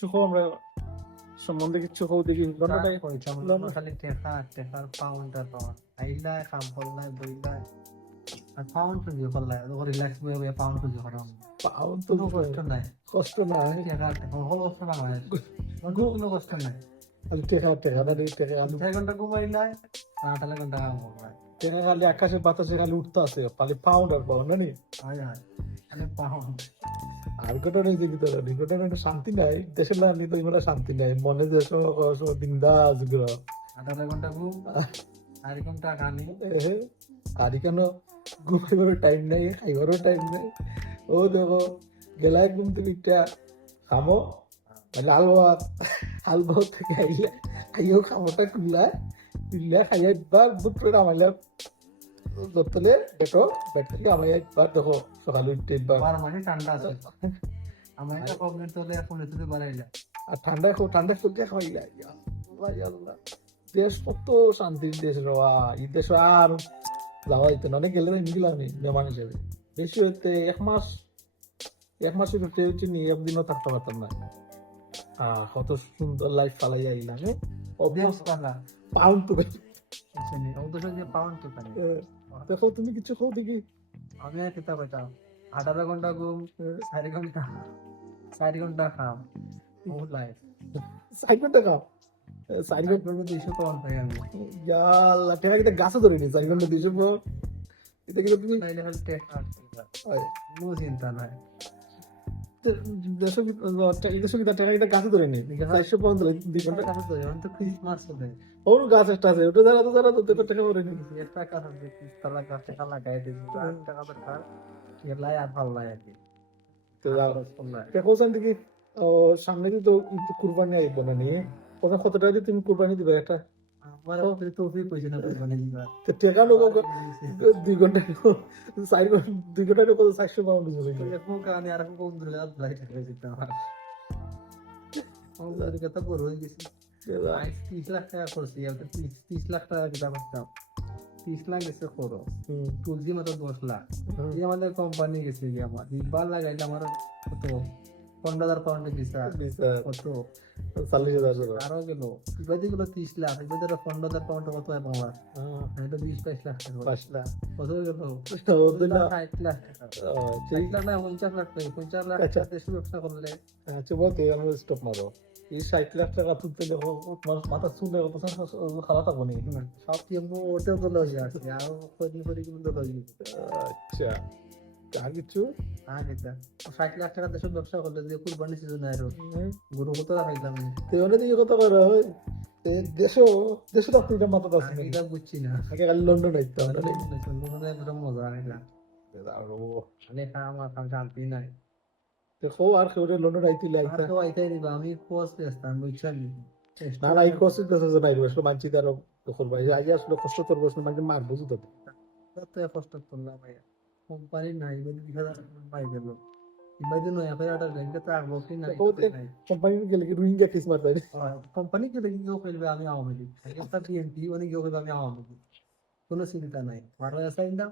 কিছু খাও আমরা সম্বন্ধে কিছু খাও দেখি ঘন্টাটাই খালি টেকার পাউন্ডার পাওয়া আইলা কাম করলাই বইলাই আর পাউন্ড খুঁজে করলাই রিল্যাক্স বই পাউন্ড খুঁজে করা পাও তো কোনো কষ্ট নাই কষ্ট নাই টেকার কষ্ট বাংলাদেশ কোনো কষ্ট নাই খালি টেকা না টেকা আলু 6 ঘন্টা ঘুমাইলাই 8 ঘন্টা কাম করলাই টেকা খালি আকাশে বাতাসে খালি উঠতে আছে খালি পাউন্ড আর পাউন্ড না আয় আয় খালি পাউন্ড আর ঘটনা হয়েছে কি তোর ঘটনা একটু শান্তি নাই দেশের লাগলে তো এগুলো শান্তি নাই মনে যে সব বিন্দাস গুলো 8 ঘন্টা ঘুম 4 ঘন্টা খানি তারই কেন ঘুমাইবার টাইম নাই খাইবারও টাইম নাই ও দেখো গেলাই ঘুম থেকে একটা খাবো লাল ভাত থেকে আইলে খাইও খাবোটা খুললা খাইয়া একবার বুট করে আমাইলা ধরতলে বেটো বেট থেকে আমায় একবার দেখো সকালে উঠতে একবার মানে ঠান্ডা আছে আমার একটা প্রবলেম চলে এখন এতে বাড়াইলা আর ঠান্ডা চোখে খাওয়াইলা আল্লাহ দেশ কত শান্তির দেশ রওয়া এই দেশ আর যাওয়া হইতো না অনেক গেলে গেলাম আমি মেহমান হিসেবে বেশি হইতে এক মাস হইতে চিনি একদিনও থাকতে পারতাম না কত সুন্দর লাইফ চালাই আইলাম পাউন্ড তো পাউন্ড তো খালি দেখো তুমি কিছু খাও দেখি আমি আর কিতা কইতাম 18 ঘন্টা ঘুম 4 ঘন্টা খাম বহুত লাইফ 4 ঘন্টা খাও 4 ঘন্টা 200 পাউন্ড পাই আমি ইয়াল্লা টাকা কিটা গাছে ধরে নি 4 ঘন্টা 200 পাউন্ড এটা কি তুমি নাইলে হল টেক নো চিন্তা নাই দেশো কি টাকা কিটা গাছে ধরে নি 400 পাউন্ড 2 ঘন্টা কাছে তো এখন তো ক্রিসমাস হবে ওর গাছ একটা আছে ওটা যারা তো টাকা ধরে নি একটা কাজ আছে তালা গাছ টাকা লাগাই দিছি টাকা তো খার এলাই আর ভালো লাগে আর কি তো দেখো সান দেখি সামনে তো কুরবানি আইব না নিয়ে কত টাকা দিয়ে তুমি কুরবানি দিবে একটা আমার তো ফ্রি পয়সা না কুরবানি দিবা তো টাকা লোক 2 ঘন্টা 2 ঘন্টা কত 400 পাউন্ড দিবে এখন কানে আর কোন ধরে আর লাইট করে দিতে আমার আমার কথা বড় হয়ে গেছে 30 লাখ টাকা করছি আর 30 লাখ টাকা দিতে পারতাম 30 লাখ গেছে খরচ তুলসি মতো 10 লাখ এই আমাদের কোম্পানি গেছে যে আমার বার লাগাইলে আমার কত 15,000 পাউন্ড দিছে কত 40,000 আরো গেল এবারে গুলো 30 লাখ এবারে 15,000 পাউন্ড কত হয় আমার এটা 20-22 লাখ টাকা 5 লাখ কত গেল 60 লাখ টাকা 60 লাখ না 50 লাখ টাকা 50 লাখ টাকা দেশে ব্যবসা করলে আচ্ছা বলতে আমি স্টপ মারো এই 60 লাখ টাকা তুলতে দেখো মাথা শুনলে কত খারাপ থাকবো নি সব কি ওটাও তো লস আছে আর করি কিন্তু লস আচ্ছা আর কিছু আগে 60 লাখ টাকা দেশে ব্যবসা করলে যে কুরবানি সিজন আইরো গরু কত রাখাইলাম তো অনেক দিকে কথা করা হয় দেশে তো এটা মাথা আছে আমি এটা বুঝছি না আগে খালি লন্ডন আইতাম লন্ডনে একদম মজা আইলাম আর মানে আমার কাম শান্তি নাই দেখো আর কেউ লন্ডন আইতিলে আর তো আইতাই দিবা আমি কোর্স করতাম বুঝছেন না এই কোর্স তো নাই আসলে মানছি তার দখল ভাই আগে আসলে কষ্ট করবো আসলে মানে মার বুঝু তো তো কষ্ট করলাম ভাই কোম্পানি নাই বলে 20,000 পাই গেল ইবাদি নয় আপনি একটা রেন্টে তো আগবো কি না কোম্পানি গেলে কি রুইঙ্গা কিস মারতে কোম্পানি কে দেখি কেউ খেলবে আমি আওয়ামী লীগ একটা বিএনপি অনেক কেউ খেলবে আমি আওয়ামী লীগ কোনো চিন্তা নাই ভালো আছে না